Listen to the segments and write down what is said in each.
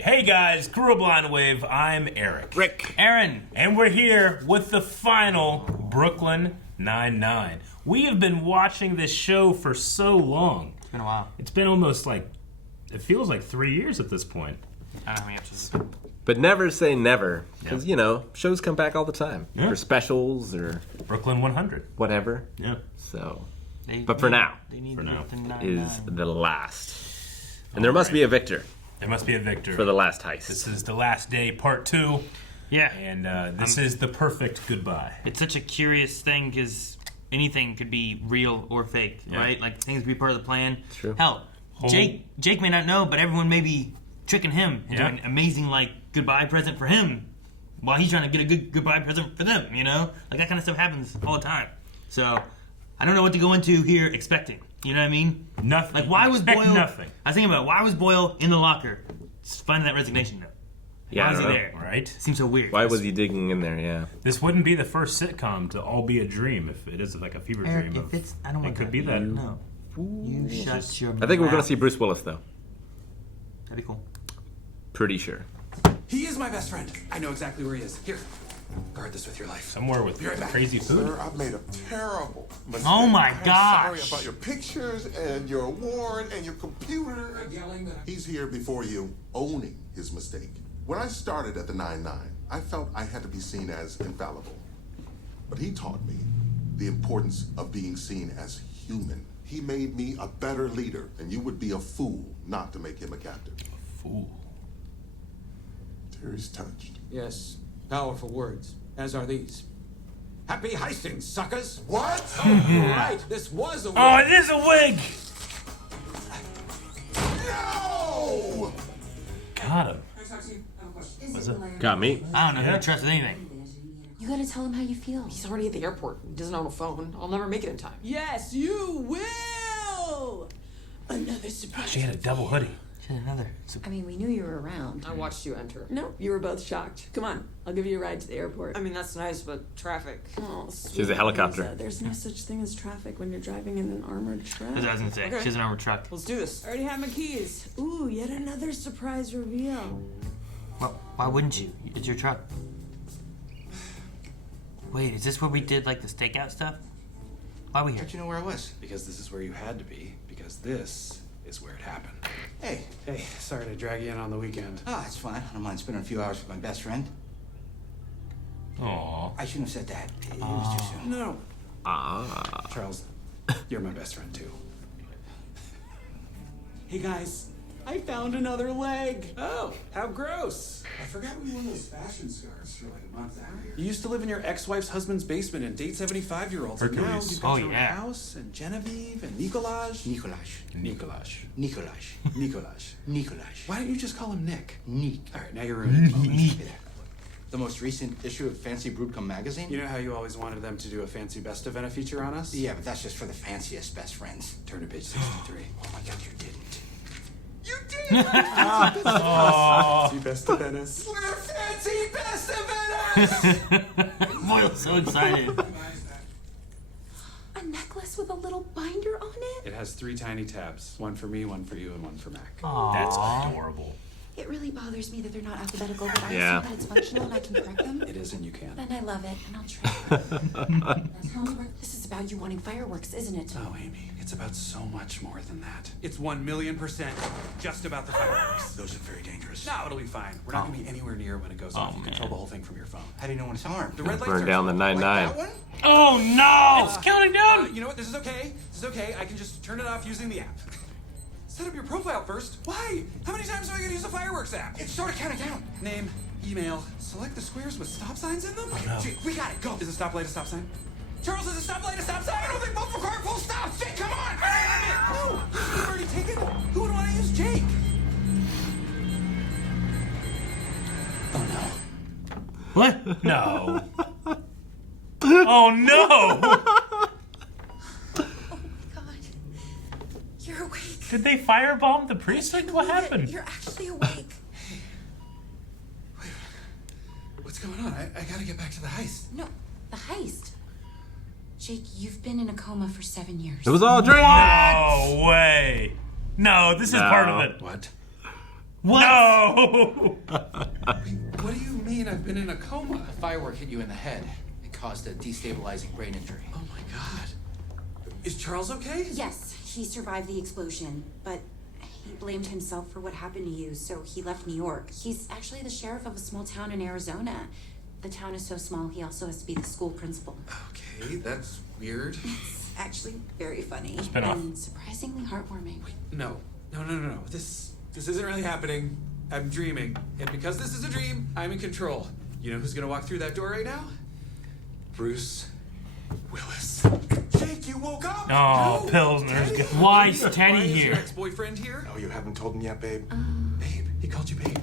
Hey guys, Crew of Blind Wave, I'm Eric. Rick. Aaron. And we're here with the final Brooklyn Nine-Nine. We have been watching this show for so long. It's been a while. It's been almost it feels like 3 years at this point. I don't know how many episodes. But never say never, because, shows come back all the time. Yeah. For specials or Brooklyn 100. whatever. Yeah. So, They for now, need for to now, get the 9-9. is the last. And there must be a victor There must be a victor. for the last heist. This is the last day, part 2. Yeah. And this is the perfect goodbye. It's such a curious thing because anything could be real or fake, right? Like things could be part of the plan. True. Hell, Jake may not know, but everyone may be tricking him into an amazing goodbye present for him while he's trying to get a good goodbye present for them, Like that kind of stuff happens all the time. So I don't know what to go into here expecting. You know what I mean? Nothing. Like why was Boyle? Nothing. I was thinking about why was Boyle in the locker finding that resignation note? Yeah, Why I was he don't know. there? Right? Seems so weird. Why was he digging in there? Yeah. This wouldn't be the first sitcom to all be a dream if it is like a fever Eric, dream. if it's, I don't want It could be that. No. You shut your mouth. I think we're going to see Bruce Willis, though. That'd be cool. Pretty sure. He is my best friend. I know exactly where he is. Here, guard this with your life. Somewhere with Be right back. crazy food. Sir, I've made a terrible mistake. Oh my I'm gosh. sorry about your pictures and your warrant and your computer. He's here before you, owning his mistake. When I started at the 9-9, I felt I had to be seen as infallible. But he taught me the importance of being seen as human. He made me a better leader, and you would be a fool not to make him a captain. Fool. Terry's touched. Yes, powerful words, as are these. Happy heisting, suckers! What? Right, this was a Oh, it is a wig! No! Got him. Got me. I don't know who to trust with anything. You gotta tell him how you feel. He's already at the airport. He doesn't own a phone. I'll never make it in time. Yes, you will! Another surprise. She had a double hoodie. Shit, another. I mean, we knew you were around. I watched you enter. No, you were both shocked. Come on, I'll give you a ride to the airport. I mean, that's nice, but traffic. Oh, She's a helicopter. Lisa, there's no such thing as traffic when you're driving in an armored truck. That's what I was gonna say. Okay. She has an armored truck. Let's do this. I already have my keys. Ooh, yet another surprise reveal. Well, why wouldn't you? It's your truck. Wait, is this where we did the stakeout stuff? Why are we here? How'd you know where I was? Because this is where you had to be. Because this is where it happened. Hey, Sorry to drag you in on the weekend. it's fine. I don't mind spending a few hours with my best friend. Aww. I shouldn't have said that. It was too soon. No. Charles, you're my best friend too. Hey guys, I found another leg. Oh, how gross. I forgot we wore those fashion scarves for like a month out here. You used to live in your ex-wife's husband's basement and date 75-year-olds. And now Hercules. you've got Oh, your own yeah. house and Genevieve and Nicolaj. Nicolaj. Nicolaj. Why don't you just call him Nick? Nick. All right, now you're ruining the moment. The most recent issue of Fancy Broodcom magazine? You know how you always wanted them to do a fancy best of a feature on us? Yeah, but that's just for the fanciest best friends. Turn to page 63. Oh my god, you didn't. You did! Fancy best of Venice. We're fancy best of Venice! Boyle's so excited. A necklace with a little binder on it? It has 3 tiny tabs. One for me, one for you, and one for Mac. That's adorable. It really bothers me that they're not alphabetical, but I Yeah. assume that it's functional and I can correct them. It is and you can. Then I love it, and I'll try. This is about you wanting fireworks, isn't it? Oh, Amy, it's about so much more than that. It's 1,000,000% just about the fireworks. Those are very dangerous. No, it'll be fine. We're not going to be anywhere near when it goes off. You control the whole thing from your phone. How do you know when it's armed? The red lights Burn are down the 9-9. That one? Oh no! It's counting down! You know what? This is okay. This is okay. I can just turn it off using the app. Set up your profile first. Why? How many times am I going to use the fireworks app? It started counting down. Name, email, select the squares with stop signs in them. no. Jake, we got it. Go. Is a stoplight a stop sign? Charles, is a stoplight a stop sign? I don't think both require full stops. Jake, come on. No, you've already taken. Who would want to use Jake? Oh no. What? No. Oh no! Oh my god. You're awake. Did they firebomb the precinct? What happened? You're actually awake. What's going on? I gotta get back to the heist. No, the heist. Jake, you've been in a coma for 7 years. It was all a dream. No way. No, this is part of it. What? What? No! What do you mean I've been in a coma? A firework hit you in the head. It caused a destabilizing brain injury. Oh my god. Is Charles okay? Yes, he survived the explosion, but he blamed himself for what happened to you, so he left New York. He's actually the sheriff of a small town in Arizona. The town is so small, he also has to be the school principal. Okay, that's weird. It's actually very funny Spin-off. and surprisingly heartwarming. No. This isn't really happening. I'm dreaming. And because this is a dream, I'm in control. You know who's gonna walk through that door right now? Bruce Willis. Jake, you woke up? Oh, No. Pilsner's Teddy? good. Why is Why Teddy is your here? ex-boyfriend here? Oh, you haven't told him yet, babe? Babe. He called you babe.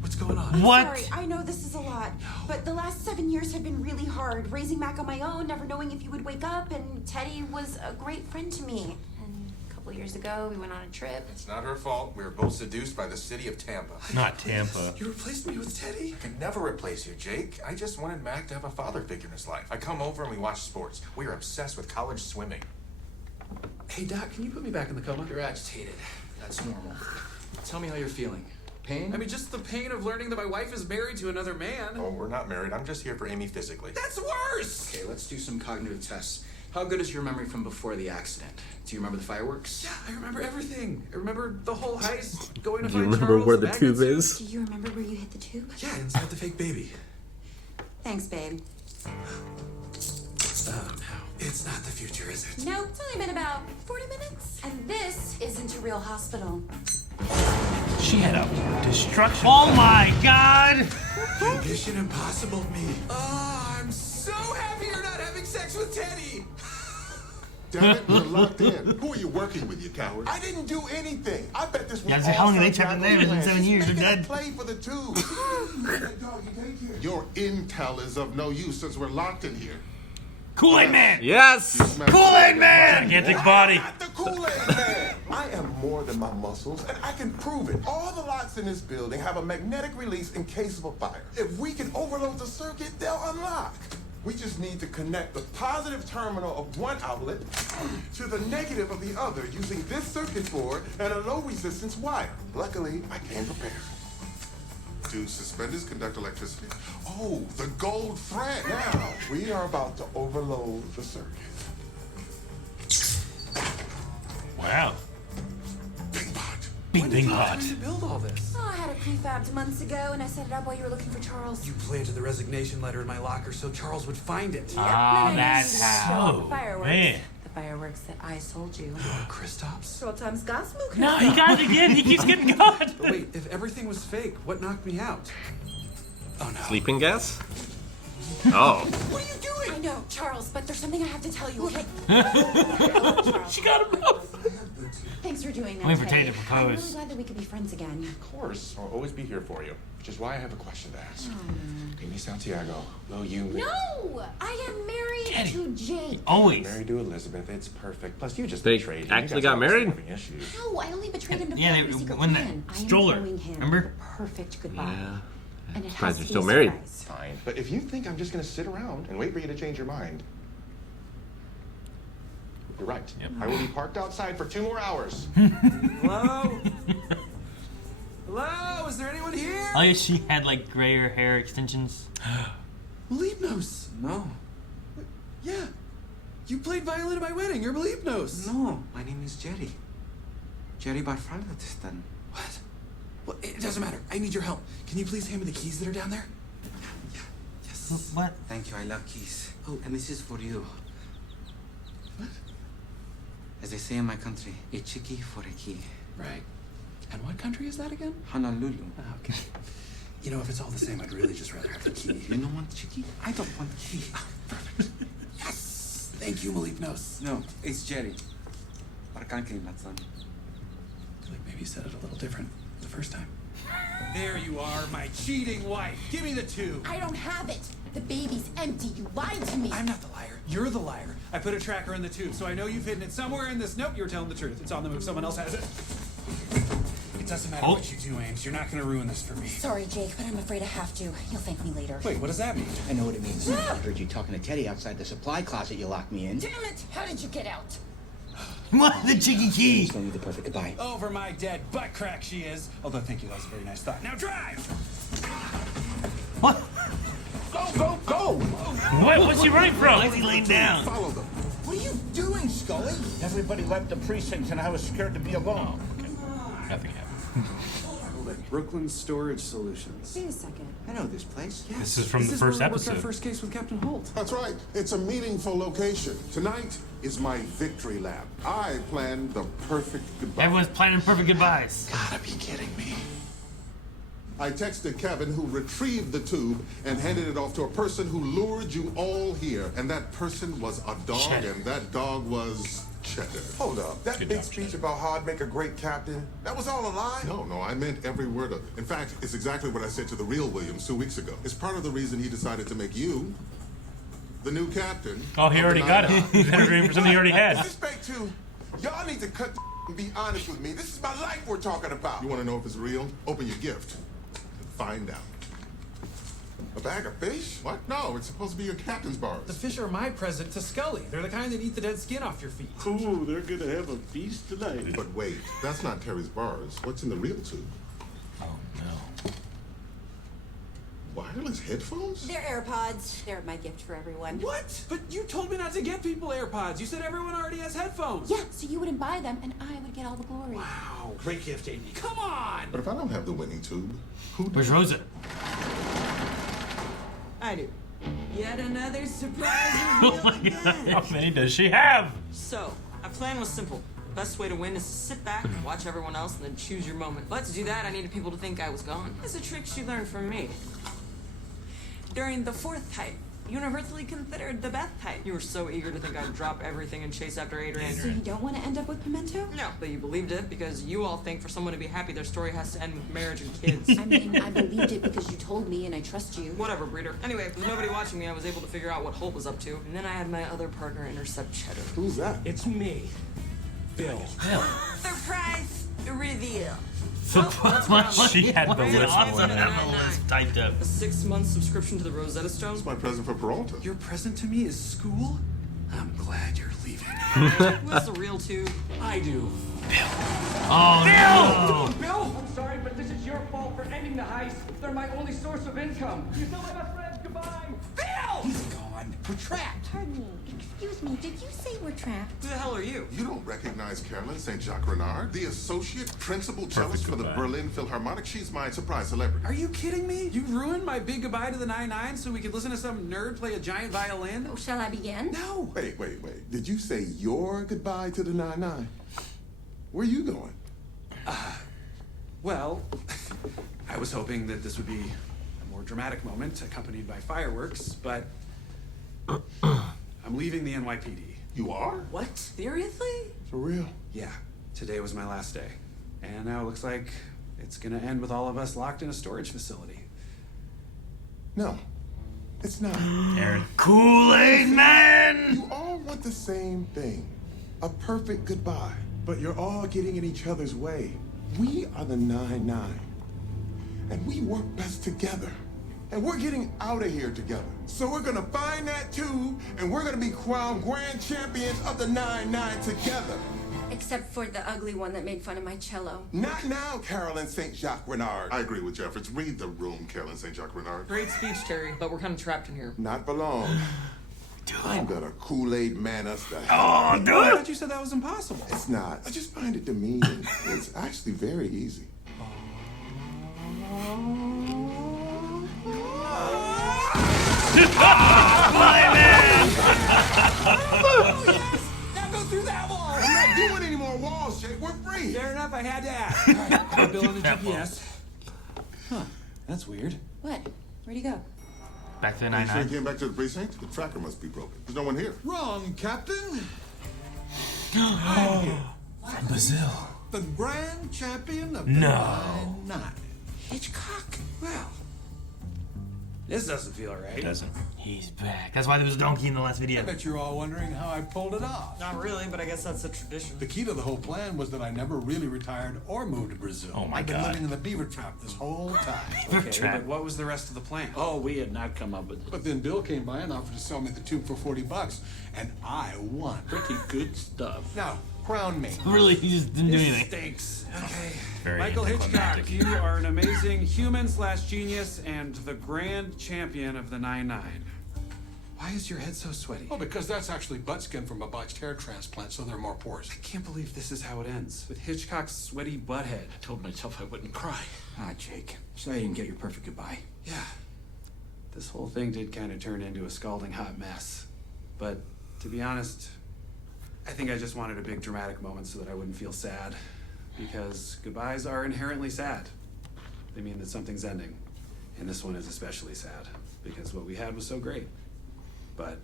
What's going on? What? Sorry, I know this is a lot, but the last 7 years have been really hard. Raising Mac on my own, never knowing if you would wake up, and Teddy was a great friend to me. And a couple years ago, we went on a trip. It's not her fault. We were both seduced by the city of Tampa. Not Tampa. You replaced me with Teddy? I could never replace you, Jake. I just wanted Mac to have a father figure in his life. I come over and we watch sports. We are obsessed with college swimming. Hey, Doc, can you put me back in the coma? You're agitated. That's normal. Tell me how you're feeling. Pain? I mean, just the pain of learning that my wife is married to another man. Oh, we're not married. I'm just here for Amy physically. That's worse! Okay, let's do some cognitive tests. How good is your memory from before the accident? Do you remember the fireworks? Yeah, I remember everything. I remember the whole heist, going to Do you find remember Charles, where the magnet tube suit. is? Do you remember where you hit the tube? Yeah, inside the fake baby. Thanks, babe. Oh, no. It's not the future, is it? No, it's only been about 40 minutes. And this isn't a real hospital. She had a destruction. Oh my god! Mission Impossible me. Oh, I'm so happy you're not having sex with Teddy. Damn it, we're locked in. Who are you working with, you coward? I didn't do anything. I bet this was Yeah, all so how long have they Santiago's trapped in there? It's been plan. 7 She's years, they're making a dead. play for the tube. Your intel is of no use since we're locked in here. Kool-Aid Man! Yes! Kool-Aid Man! Gigantic body. Not the Kool-Aid Man! I am more than my muscles, and I can prove it. All the locks in this building have a magnetic release in case of a fire. If we can overload the circuit, they'll unlock. We just need to connect the positive terminal of one outlet to the negative of the other using this circuit board and a low resistance wire. Luckily, I came prepared. Do suspenders conduct electricity? Oh, the gold thread. Now, we are about to overload the circuit. Wow. Bing bot. Bing bing bot. When did you build all this? Oh, I had it prefabbed months ago, and I set it up while you were looking for Charles. You planted the resignation letter in my locker so Charles would find it. Ah, No, that's Show off how. the fireworks. Man. The fireworks that I sold you. Kristaps? Troll times Gosmoo. No, he got it again. He keeps getting caught. But wait, if everything was fake, what knocked me out? Oh no. Sleeping gas? Oh. What are you doing? I know, Charles, but there's something I have to tell you, okay? She got him up. Thanks for doing that. Waiting for Teddy. Tay to I'm propose. really glad that we could be friends again. Of course. I'll always be here for you. Which is why I have a question to ask. Amy Santiago, will you... No! I am married to Jake. Always. Married to Elizabeth. It's perfect. Plus, you just They betrayed him. actually You guys got are always married? having issues. No, I only betrayed him to Yeah, play they- a secret when the plan. I am stroller, showing him remember? the perfect goodbye. Yeah. And it Surprised has to they're be still a married. surprise. Fine. But if you think I'm just going to sit around and wait for you to change your mind, you're right. Yep. I will be parked outside for 2 more hours. Hello? Hello? Is there anyone here? Oh yeah, she had like grayer hair extensions. Melipnos. No. Yeah. You played violin at my wedding. You're Melipnos. No, my name is Jerry. Jerry Barfragotistan. What? Well, it doesn't matter. I need your help. Can you please hand me the keys that are down there? Yeah. Yes. What? Thank you, I love keys. Oh, and this is for you. What? As they say in my country, a chicky for a key. Right. And what country is that again? Honolulu. Oh, okay. You know, if it's all the same, I'd really just rather have the key. You don't want chicky? I don't want key. Yes! Thank you, Melipnos. No, it's Jerry. Arkanki, Matsan. I feel like maybe you said it a little different the first time. There you are, my cheating wife. Give me the 2. I don't have it. The baby's empty. You lied to me. I'm not the liar. You're the liar. I put a tracker in the tube, so I know you've hidden it somewhere in this. Nope, you were telling the truth. It's on the move. Someone else has it. It doesn't matter what you do, Ames. You're not going to ruin this for me. Sorry, Jake, but I'm afraid I have to. You'll thank me later. Wait, what does that mean? I know what it means. I heard you talking to Teddy outside the supply closet you locked me in. Damn it! How did you get out? What? The cheeky key. Tell you the perfect goodbye. Over my dead butt crack she is. Although, thank you, that was a very nice thought. Now drive! What? Go, go! What? What's he running from? Why is he laying down? Follow them. What are you doing, Scully? Everybody left the precinct and I was scared to be alone. Nothing happened. Brooklyn Storage Solutions. Wait a second. I know this place. Yes. This is from the first where we worked episode. our first case with Captain Holt. That's right. It's a meaningful location. Tonight is my victory lap. I planned the perfect goodbye. Everyone's planning perfect goodbyes. Gotta be kidding me. I texted Kevin, who retrieved the tube and handed it off to a person who lured you all here. And that person was a dog, Cheddar. and that dog was Cheddar. Hold up. That Good big job, speech Cheddar. about how I'd make a great captain, that was all a lie? No, I meant every word of it. In fact, it's exactly what I said to the real Williams 2 weeks ago. It's part of the reason he decided to make you the new captain. Oh, he of already the got it. 99. He's interviewing for something he already Is had. this fake too? Y'all need to cut the and be honest with me. This is my life we're talking about. You want to know if it's real? Open your gift and find out. A bag of fish? What? No, it's supposed to be your captain's bars. The fish are my present to Scully. They're the kind that eat the dead skin off your feet. Ooh, they're gonna have a feast tonight. But wait, that's not Terry's bars. What's in the real tube? Oh no. Wireless headphones? They're AirPods. They're my gift for everyone. What? But you told me not to get people AirPods. You said everyone already has headphones. Yeah, so you wouldn't buy them, and I would get all the glory. Wow, great gift, Amy. Come on! But if I don't have the winning tube, who Where's does? Rosa? I do. Yet another surprise Oh reveal my again. god. How many does she have? So, our plan was simple. Best way to win is to sit back, watch everyone else, and then choose your moment. But to do that, I needed people to think I was gone. It's a trick she learned from me. During the fourth type, universally considered the best type. You were so eager to think I'd drop everything and chase after Adrian. So you don't want to end up with Pimento? No, but you believed it because you all think for someone to be happy, their story has to end with marriage and kids. I mean, I believed it because you told me and I trust you. Whatever, breeder. Anyway, with nobody watching me, I was able to figure out what Holt was up to, and then I had my other partner intercept Cheddar. Who's that? It's me, Bill. Surprise reveal. She had the Brandon list also for it. had have a list typed up. A 6-month subscription to the Rosetta Stone. It's my present for Peralta. Your present to me is school? I'm glad you're leaving. Who has the real tube? I do. Oh no! Bill! I'm sorry, but this is your fault for ending the heist. They're my only source of income. You're still my best friends. Goodbye. Bill! He's gone. We're trapped. Pardon me. Excuse me. Did you say we're trapped? Who the hell are you? You don't recognize Carolyn St. Jacques Renard, the associate principal cellist for the goodbye. Berlin Philharmonic. She's my surprise celebrity. Are you kidding me? You ruined my big goodbye to the 99 so we could listen to some nerd play a giant violin? Oh, shall I begin? No. Wait. Did you say your goodbye to the 99? Where you going? Well, I was hoping that this would be a more dramatic moment accompanied by fireworks, but I'm leaving the NYPD. You are? What? Seriously? For real? Yeah, today was my last day. And now it looks like it's gonna end with all of us locked in a storage facility. No, it's not. Aaron. Kool-Aid Man! You all want the same thing. A perfect goodbye. But you're all getting in each other's way. We are the 99. And we work best together. And we're getting out of here together. So we're gonna find that tube, and we're gonna be crowned grand champions of the 99 together. Except for the ugly one that made fun of my cello. Not now, Carolyn St. Jacques Renard. I agree with Jeffords. Read the room, Carolyn St. Jacques Renard. Great speech, Terry, but we're kind of trapped in here. Not for long. I'm gonna Kool-Aid man us the hell. Oh, I dude! thought you said that was impossible. It's not. I just find it demeaning. It's actually very easy. Now go through that wall! I'm not doing any more walls, Jake. We're free. Fair enough, I had to ask. All right, put Bill on the GPS. Huh, that's weird. What? Where'd he go? Back to the Are you sure 99. he came back to the precinct? The tracker must be broken. There's no one here. Wrong, Captain. From Brazil. The grand champion of No. the 99. Hitchcock? Well, This doesn't feel right. It doesn't. He's back. That's why there was a donkey in the last video. I bet you're all wondering how I pulled it off. Not really, but I guess that's a tradition. The key to the whole plan was that I never really retired or moved to Brazil. Oh my I've been God. living in the beaver trap this whole time. Okay, but what was the rest of the plan? Oh, we had not come up with it. But then Bill came by and offered to sell me the tube for $40, and I won. Pretty good stuff. Now, crown me. Really, he just didn't do This anything. stinks. Okay. Very Michael Hitchcock, anticlimactic. you are an amazing human/genius and the grand champion of the 9-9. Why is your head so sweaty? Oh, because that's actually butt skin from a botched hair transplant, so they're more pores. I can't believe this is how it ends. With Hitchcock's sweaty butt head. I told myself I wouldn't cry. Ah, Jake. So you didn't get your perfect goodbye. Yeah. This whole thing did kind of turn into a scalding hot mess. But to be honest, I think I just wanted a big dramatic moment so that I wouldn't feel sad. Because goodbyes are inherently sad. They mean that something's ending. And this one is especially sad. Because what we had was so great. But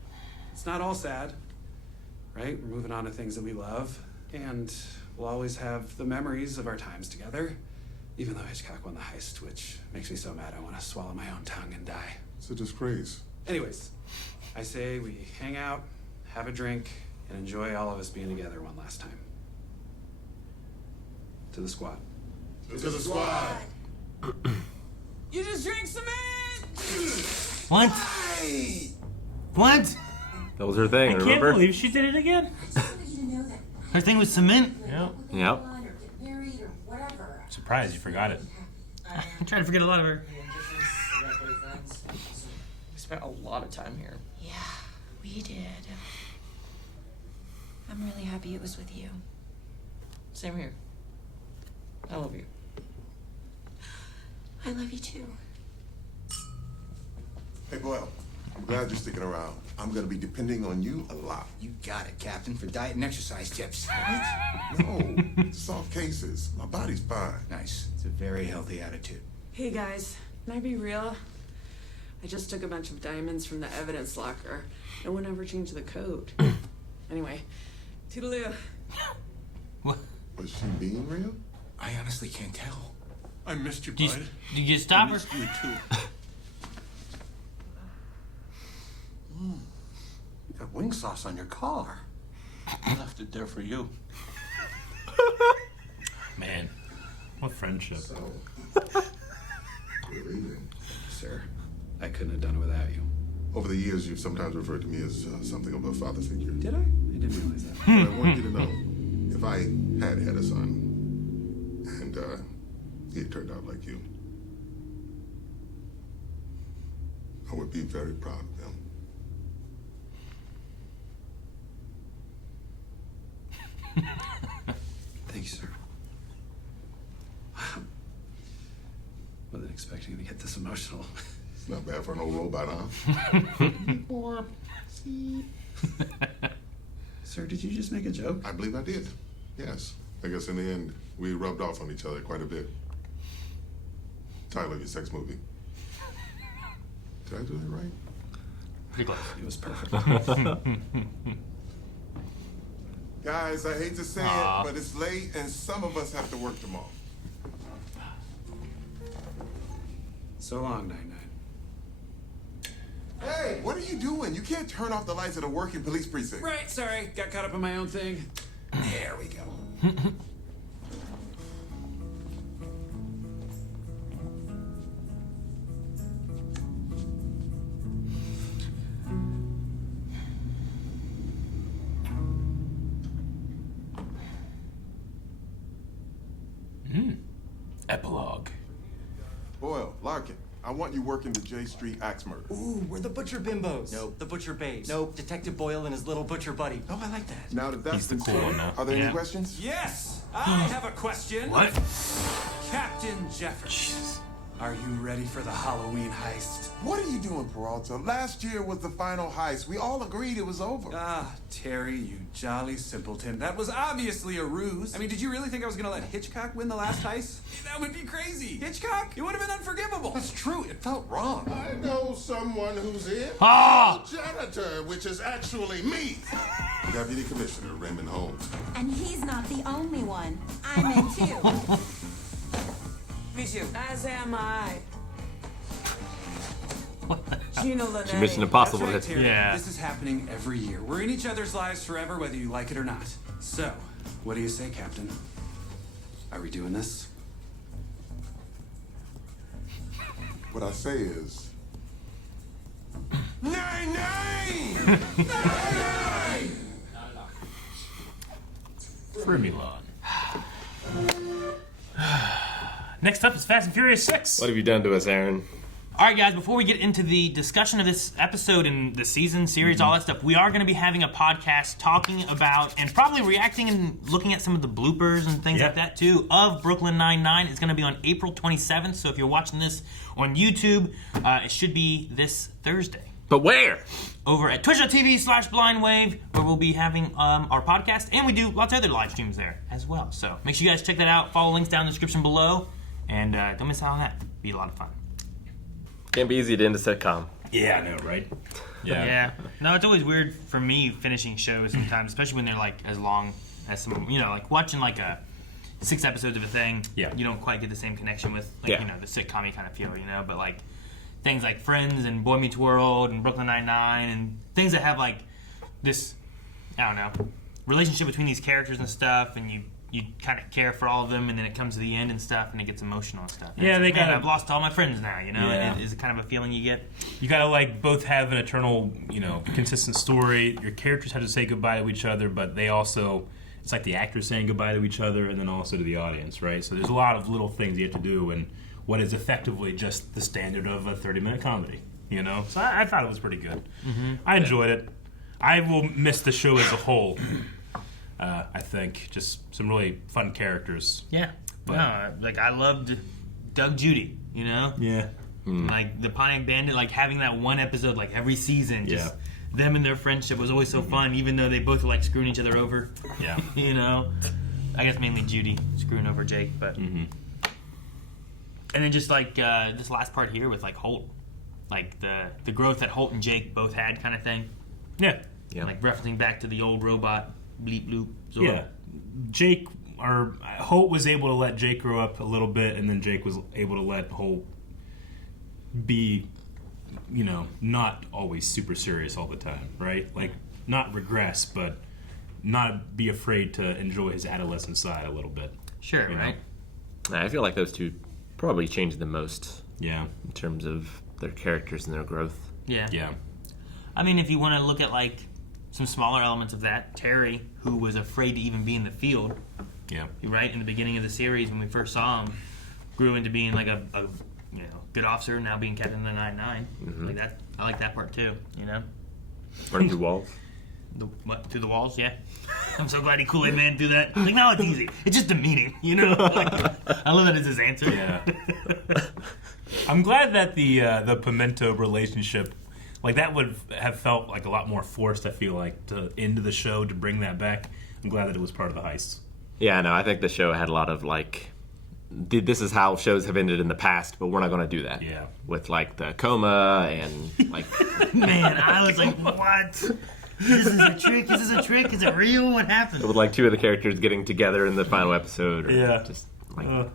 it's not all sad, right? We're moving on to things that we love. And we'll always have the memories of our times together. Even though Hitchcock won the heist, which makes me so mad I want to swallow my own tongue and die. It's a disgrace. Anyways, I say we hang out, have a drink, and enjoy all of us being together one last time. To the squad. To the squad. You just drank cement! What? What? That was her thing, I remember? can't believe she did it again. Her thing was cement? Yeah. Yep. Surprised you forgot it. I try to forget a lot of her. We spent a lot of time here. Yeah, we did. I'm really happy it was with you. Same here. I love you. I love you too. Hey, Boyle. I'm glad you're sticking around. I'm gonna be depending on you a lot. You got it, Captain, for diet and exercise tips. No, soft cases. My body's fine. Nice. It's a very healthy attitude. Hey guys, can I be real? I just took a bunch of diamonds from the evidence locker. No one ever changed the code. Anyway, toodaloo. Was she being real? I honestly can't tell. I missed you, Did bud. you stop her? You too. You got wing sauce on your collar. I left it there for you. Man, what friendship. We're leaving. Sir, I couldn't have done it without you. Over the years, you've sometimes referred to me as something of a father figure. Did I? I didn't realize that. But I want you to know, if I had a son, and he had turned out like you, I would be very proud of him. Thank you, sir. Wow. Wasn't expecting to get this emotional. It's not bad for an old robot, huh? Sir, did you just make a joke? I believe I did. Yes. I guess in the end, we rubbed off on each other quite a bit. Title of your sex movie. Did I do that right? Pretty close. It was perfect. Guys, I hate to say it, but it's late and some of us have to work tomorrow. So long, 9-9. Hey, what are you doing? You can't turn off the lights at a working police precinct. Right, sorry. Got caught up in my own thing. There we go. Epilogue. Boyle, Larkin, I want you working the J Street axe murder. Ooh, we're the butcher bimbos. Nope. The butcher babes. Nope. Detective Boyle and his little butcher buddy. Oh, I like that. Now that that's He's the been cool said, one now. are there Yeah. any questions? Yes, I have a question. What? Captain Jeffers, are you ready for the Halloween heist? What are you doing, Peralta? Last year was the final heist. We all agreed it was over. Ah, Terry, you jolly simpleton. That was obviously a ruse. I mean, did you really think I was gonna let Hitchcock win the last heist? That would be crazy. Hitchcock? It would have been unforgivable. That's true. It felt wrong. I know someone who's in. Ah! Janitor, which is actually me. Deputy Commissioner Raymond Holmes. And he's not the only one. I'm in too. Me too. As am I. Gina Lene. It's Mission Impossible. That's right, Terry. Yeah. This is happening every year. We're in each other's lives forever, whether you like it or not. So, what do you say, Captain? Are we doing this? What I say is, 9-9! Fremulon. Next up is Fast and Furious 6. What have you done to us, Aaron? All right, guys, before we get into the discussion of this episode and the season, series, all that stuff, we are going to be having a podcast talking about and probably reacting and looking at some of the bloopers and things like that, too, of Brooklyn Nine-Nine. It's going to be on April 27th, so if you're watching this on YouTube, it should be this Thursday. But where? Over at twitch.tv/blindwave, where we'll be having our podcast, and we do lots of other live streams there as well. So make sure you guys check that out. Follow links down in the description below, and don't miss out on that. It'll be a lot of fun. Can't be easy to end a sitcom. Yeah, I know, right? Yeah. No, it's always weird for me finishing shows sometimes, especially when they're like as long as some, like watching like 6 episodes of a thing. Yeah. You don't quite get the same connection with the sitcom-y kind of feel, but like things like Friends and Boy Meets World and Brooklyn Nine-Nine and things that have like this, I don't know, relationship between these characters and stuff, and you kind of care for all of them, and then it comes to the end and stuff, and it gets emotional and stuff. And Yeah, I've lost all my friends now, Yeah. Is it kind of a feeling you get? You gotta like both have an eternal, consistent story. Your characters have to say goodbye to each other, but they also, it's like the actors saying goodbye to each other, and then also to the audience, right? So there's a lot of little things you have to do, and what is effectively just the standard of a 30-minute comedy, So I thought it was pretty good. Mm-hmm. I enjoyed it. I will miss the show as a whole. I think just some really fun characters. Yeah. But, I loved Doug Judy, Yeah. Like the Pontiac Bandit, like having that one episode like every season, just them and their friendship was always so fun, even though they both were like screwing each other over. Yeah. I guess mainly Judy screwing over Jake, but and then just like this last part here with like Holt, like the growth that Holt and Jake both had kind of thing. Yeah. Like referencing back to the old robot bleep bloop. Zorro. Yeah. Holt was able to let Jake grow up a little bit, and then Jake was able to let Holt be, not always super serious all the time, right? Like, not regress, but not be afraid to enjoy his adolescent side a little bit. Sure, right? I feel like those two probably changed the most. Yeah. In terms of their characters and their growth. Yeah. Yeah. I mean, if you want to look at like some smaller elements of that, Terry, who was afraid to even be in the field, right in the beginning of the series when we first saw him, grew into being like a good officer, now being captain of the 9-9. Like that, I like that part too. Running through walls. Through the walls, yeah. I'm so glad he Kool-Aid Man through that. Like, no, it's easy. It's just demeaning, Like, I love that as his answer. Yeah. I'm glad that the Pimento relationship, like that would have felt like a lot more forced, I feel like, to into the show to bring that back. I'm glad that it was part of the heist. Yeah, no, I think the show had a lot of like, this is how shows have ended in the past, but we're not going to do that. Yeah. With like the coma and like. Man, I was like, what? This is a trick? Is this a trick? Is it real? What happened? With like 2 of the characters getting together in the final episode. Or just like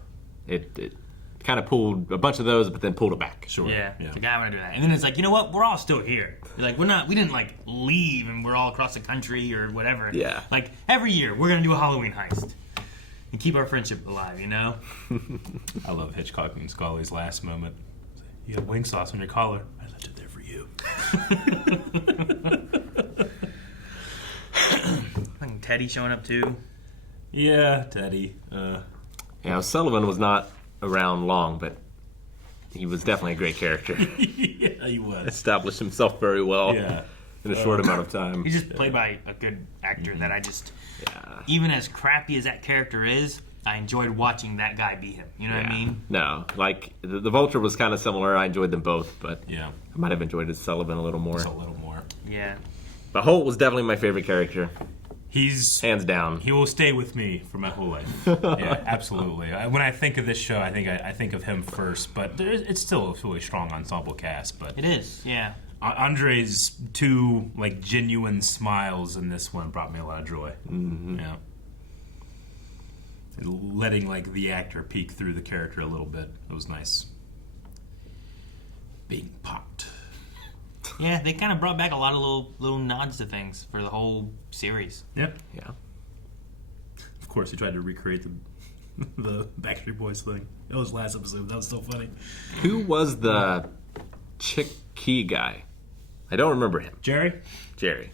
it kind of pulled a bunch of those, but then pulled it back. Sure. Yeah. It's like, I want to do that. And then it's like, you know what? We're all still here. Like, we didn't like leave and we're all across the country or whatever. Yeah. Like, every year we're going to do a Halloween heist and keep our friendship alive, I love Hitchcock and Scully's last moment. You have wing sauce on your collar. I left it there for you. Like Teddy showing up too. Yeah, Teddy. Sullivan was not around long, but he was definitely a great character. Yeah, he was. Established himself very well in a short amount of time. He's just played by a good actor that I just, even as crappy as that character is, I enjoyed watching that guy be him. You know what I mean? No, like the Vulture was kind of similar. I enjoyed them both, but I might have enjoyed Sullivan a little more. Just a little more. Yeah. But Holt was definitely my favorite character. He's hands down. He will stay with me for my whole life. Yeah, absolutely. When I think of this show, I think of him first. But it's still a really strong ensemble cast. But it is, yeah. Andre's 2 like genuine smiles in this one brought me a lot of joy. Mm-hmm. Yeah. And letting like the actor peek through the character a little bit. It was nice. Being popped. Yeah, they kind of brought back a lot of little nods to things for the whole series. Yeah. Yeah. Of course, he tried to recreate the Backstreet Boys thing. That was last episode. That was so funny. Who was the chick key guy? I don't remember him. Jerry? Jerry.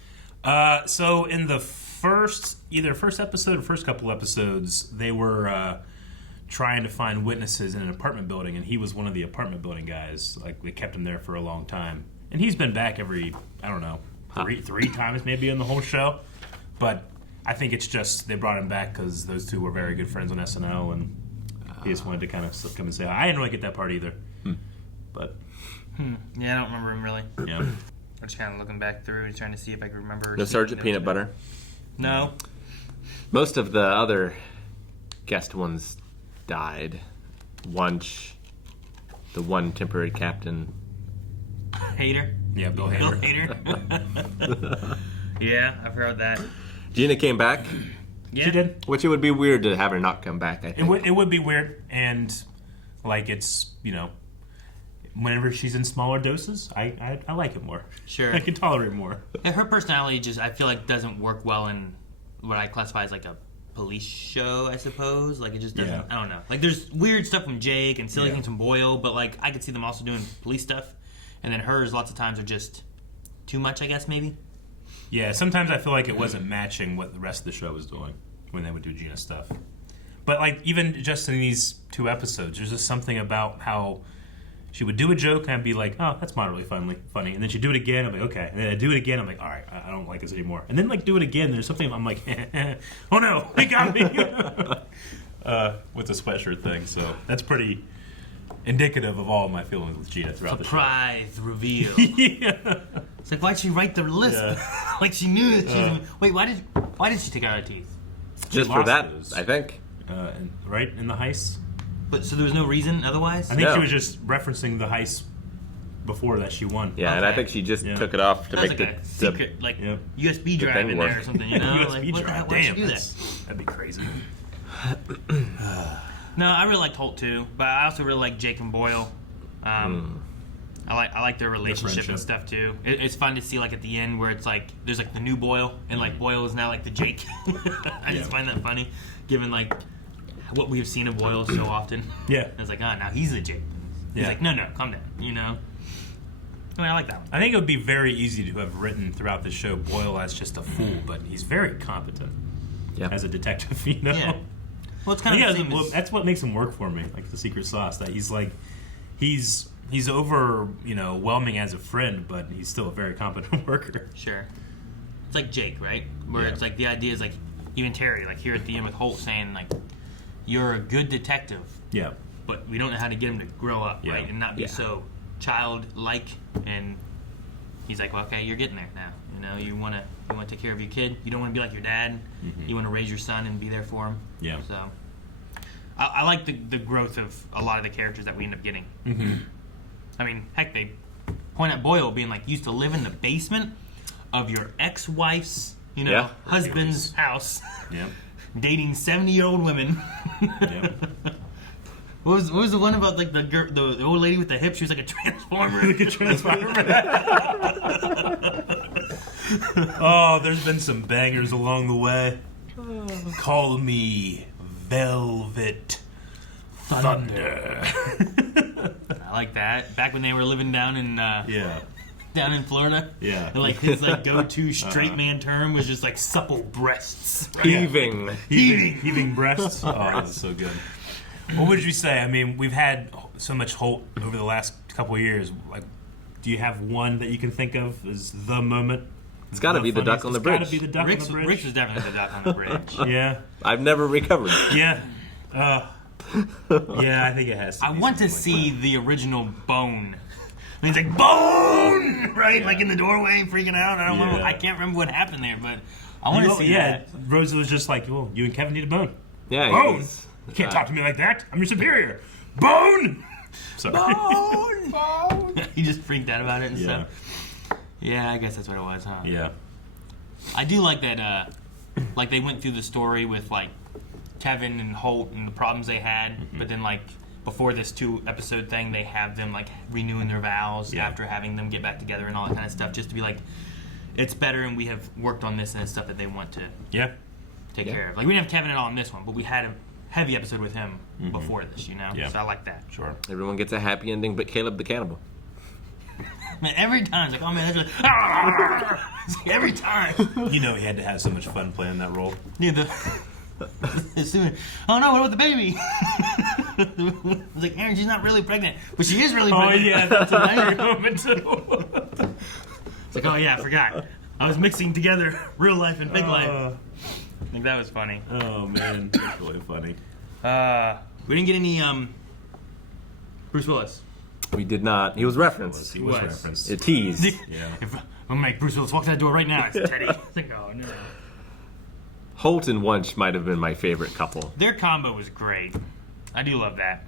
So in the first episode or first couple episodes, they were trying to find witnesses in an apartment building, and he was one of the apartment building guys. Like, they kept him there for a long time. And he's been back every, I don't know, three times maybe in the whole show. But I think it's just they brought him back because those two were very good friends on SNL, and he just wanted to kind of come and say hi. I didn't really get that part either. But yeah, I don't remember him really. Yeah. I'm just kind of looking back through, trying to see if I can remember. No Sergeant Peanut Butter? No. Most of the other guest ones died. Wuntch, the one temporary captain. Hader? Yeah, Bill Hader. Yeah, I've heard that. Gina came back. Yeah. She did. Which it would be weird to have her not come back, I think. It would be weird, and like it's, whenever she's in smaller doses, I like it more. Sure. I can tolerate more. Yeah, her personality just, I feel like, doesn't work well in what I classify as like a police show, I suppose. Like, it just doesn't, I don't know. Like, there's weird stuff from Jake and silly things from Boyle, but like, I could see them also doing police stuff. And then hers, lots of times, are just too much, I guess, maybe. Yeah, sometimes I feel like it wasn't matching what the rest of the show was doing when they would do Gina stuff. But like, even just in these 2 episodes, there's just something about how she would do a joke and I'd be like, oh, that's moderately funny. And then she'd do it again, I'm like, okay. And then I'd do it again, I'm like, all right, I don't like this anymore. And then like do it again, there's something, I'm like, oh no, he got me. With the sweatshirt thing. So that's pretty indicative of all of my feelings with Gina throughout Surprise the show. reveal. Yeah. It's like, why'd she write the list? Yeah. Like she knew that she was... Wait, why did she take out her teeth? Just for that, I think. Right? In the heist? But so there was no reason otherwise? I think she was just referencing the heist before that she won. Yeah, and I think she just took it off to make like a secret, USB drive in there or something, you know? USB like, drive. Why'd she Damn, do that? that'd be crazy. No, I really liked Holt too, but I also really like Jake and Boyle. I like their relationship and stuff too. It's fun to see like at the end where it's like there's like the new Boyle and like Boyle is now like the Jake. I just find that funny, given like what we've seen of Boyle so often. Yeah, it's like now he's the Jake. He's like no, calm down, you know. I mean, I like that one. I think it would be very easy to have written throughout the show Boyle as just a fool, but he's very competent as a detective, you know? Yeah. Well, it's kind of the same as... That's what makes him work for me, like the secret sauce, that he's like, he's overwhelming as a friend, but he's still a very competent worker. Sure. It's like Jake, right? Where it's like the idea is like, even Terry, like here at the end with Holt saying like, you're a good detective. Yeah. But we don't know how to get him to grow up, right? And not be so childlike. And he's like, well, okay, you're getting there now. You know, you want to take care of your kid. You don't want to be like your dad. Mm-hmm. You want to raise your son and be there for him. Yeah. So I like the growth of a lot of the characters that we end up getting. Mm-hmm. I mean, heck, they point at Boyle being like, used to live in the basement of your ex-wife's, husband's house. Yeah. Dating 70-year-old women. Yeah. What was the one about like the old lady with the hip? She was like a transformer. Like a transformer. Oh, there's been some bangers along the way. Call me Velvet Thunder. I like that. Back when they were living down in down in Florida. Yeah. And like his like go-to straight man term was just like supple breasts. Right? Heaving breasts. Oh, that's so good. What would you say? I mean, we've had so much Holt over the last couple of years. Like, do you have one that you can think of as the moment? It's got to be the duck on the bridge. It's got to be the duck on the bridge. Rick's was definitely the duck on the bridge. Yeah. I've never recovered. Yeah. Yeah, I think it has to be. I want to see the original Bone. And he's like, Bone! Right? Yeah. Like in the doorway, freaking out. I can't remember what happened there, but I want to see that. Rosa was just like, well, you and Kevin need a bone. Yeah. Bone! You can't talk to me like that. I'm your superior. Bone! Sorry. Bone! Bone! He just freaked out about it and stuff. Yeah, I guess that's what it was, huh? Yeah. I do like that, they went through the story with, like, Kevin and Holt and the problems they had, but then, like, before this 2-episode thing, they have them like renewing their vows after having them get back together and all that kind of stuff, just to be like, it's better, and we have worked on this, and it's stuff that they want to take care of. Like, we didn't have Kevin at all in this one, but we had a heavy episode with him before this, you know? Yeah. So I like that. Sure. Everyone gets a happy ending, but Caleb the cannibal. Man, every time, it's like, oh man, that's like, every time. You know he had to have so much fun playing that role. Yeah, oh no, what about the baby? It's like, Aaron, she's not really pregnant, but she is really pregnant. Oh yeah, that's an angry moment too. It's like, oh yeah, I forgot. I was mixing together real life and fake life. I think that was funny. Oh man, that's really funny. We didn't get any Bruce Willis. We did not. He was referenced. He was referenced. A tease. Yeah. If I'm gonna make Bruce Willis walk that door right now, it's Teddy. It's like, oh no. Holt and Wuntch might have been my favorite couple. Their combo was great. I do love that.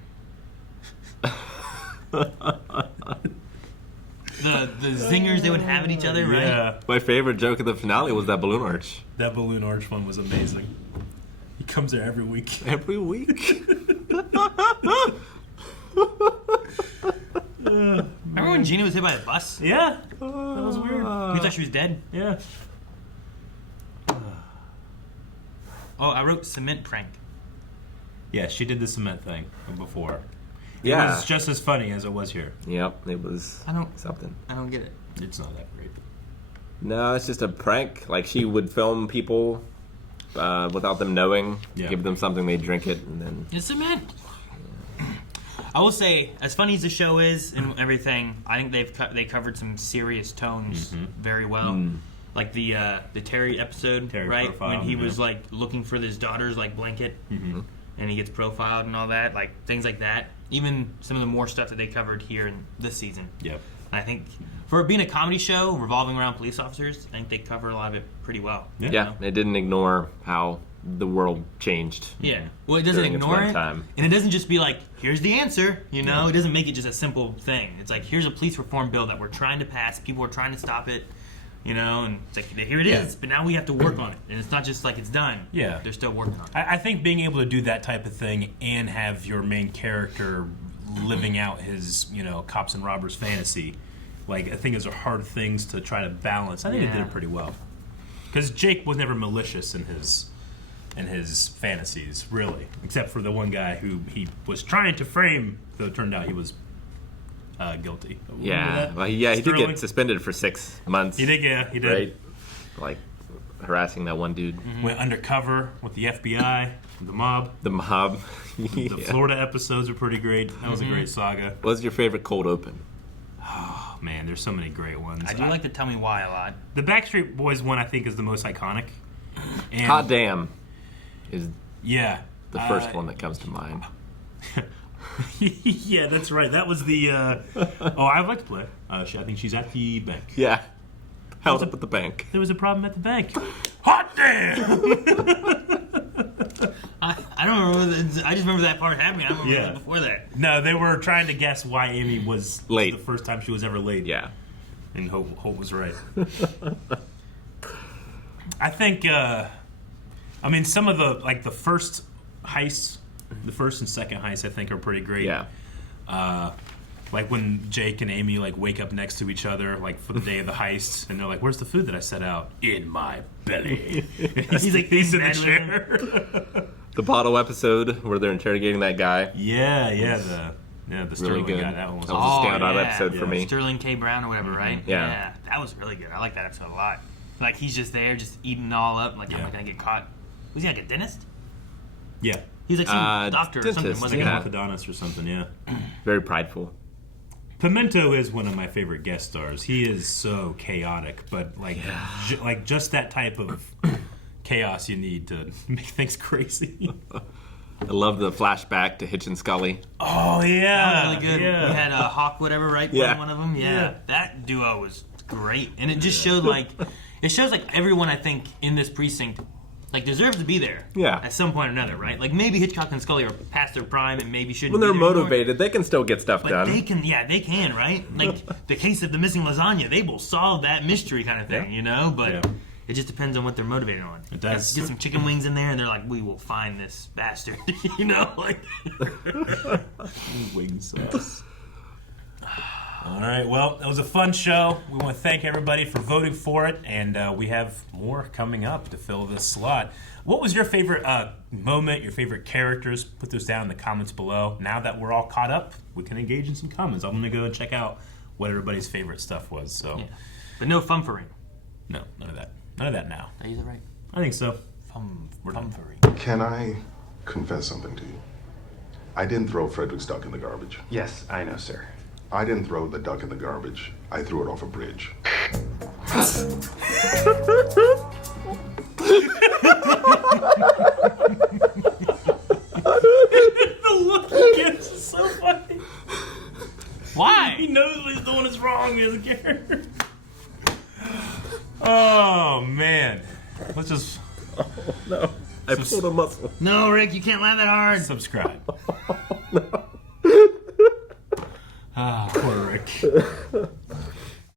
The zingers they would have at each other, right? Yeah. My favorite joke of the finale was that balloon arch. That balloon arch one was amazing. He comes there every week. Every week? Remember when Gina was hit by a bus? Yeah. That was weird. You thought she was dead? Yeah. Oh, I wrote cement prank. Yeah, she did the cement thing before. It Yeah. was just as funny as it was here. Yep, it was something. I don't get it. It's not that great. No, it's just a prank. Like, she would film people without them knowing, give them something, they drink it, and then... It's cement. I will say, as funny as the show is and everything, I think they covered some serious tones very well. Like the Terry episode, right? Profile, when he was like looking for his daughter's like blanket, and he gets profiled and all that, like things like that. Even some of the more stuff that they covered here in this season. Yep. I think for it being a comedy show revolving around police officers, I think they cover a lot of it pretty well. Yeah, you know? it didn't ignore how the world changed. Yeah. Well, it doesn't ignore it, time. and it doesn't just be like, here's the answer, you know? It doesn't make it just a simple thing. It's like, here's a police reform bill that we're trying to pass, people are trying to stop it, you know, and it's like, here it is, but now we have to work on it. And it's not just like it's done. Yeah. They're still working on it. I think being able to do that type of thing and have your main character living out his, you know, cops and robbers fantasy, like, I think those are hard things to try to balance. I think they did it pretty well. Because Jake was never malicious in his fantasies, really, except for the one guy who he was trying to frame, though it turned out he was guilty. Yeah, well, he did get suspended for 6 months. He did, yeah, he did. Right? Like, harassing that one dude. Went undercover with the FBI, the mob. The mob. The Florida episodes are pretty great. That was a great saga. What's your favorite cold open? Oh, man, there's so many great ones. I do like to Tell Me Why a lot. The Backstreet Boys one, I think, is the most iconic. And Hot Damn is the first one that comes to mind. Yeah, that's right. That was the... I'd like to play. I think she's at the bank. Yeah. Held up at the bank. There was a problem at the bank. Hot damn! I don't remember. I just remember that part happening. I don't remember that before that. No, they were trying to guess why Amy was late. The first time she was ever late. Yeah. And Holt was right. I think, some of the first heists, the first and second heists, I think are pretty great. Yeah. Like when Jake and Amy wake up next to each other for the day of the heist, and they're like, "Where's the food that I set out?" In my belly. He's like, he's in the chair. The bottle episode where they're interrogating that guy. The Sterling really good. guy. That one was a standout episode for me. Sterling K. Brown or whatever, right? Yeah. That was really good. I like that episode a lot. Like he's just there, just eating it all up. Like I'm not gonna get caught. Was he like a dentist? Yeah. He's like some doctor or something. Wasn't he? Like an orthodontist or something. Yeah. Very prideful. Pimento is one of my favorite guest stars. He is so chaotic, but just that type of chaos you need to make things crazy. I love the flashback to Hitch and Scully. Oh yeah, that was really good. Yeah. We had Hawk, whatever, right? Yeah. One of them. Yeah, that duo was great, and it just showed everyone I think in this precinct deserves to be there. Yeah. At some point or another, right? Like maybe Hitchcock and Scully are past their prime and maybe shouldn't. When they're be there motivated, anymore. they can still get stuff done. They can, right? Like the case of the missing lasagna, they will solve that mystery kind of thing, you know. But It just depends on what they're motivated on. It does. Get some chicken wings in there, and they're like, "We will find this bastard." You know, like wing sauce. All right, well, that was a fun show. We want to thank everybody for voting for it, and we have more coming up to fill this slot. What was your favorite moment, your favorite characters? Put those down in the comments below. Now that we're all caught up, we can engage in some comments. I'm going to go and check out what everybody's favorite stuff was. So, But no fumfering. No, none of that. None of that now. Did I use it right? I think so. Fumfering. Can I confess something to you? I didn't throw Frederick's duck in the garbage. Yes, I know, sir. I didn't throw the duck in the garbage. I threw it off a bridge. The look he gives is so funny. Why? He knows what he's doing is wrong as a character. Oh, man. Let's just... Oh, no. I pulled a muscle. No, Rick, you can't laugh that hard. Subscribe. No. Ah, poor Rick.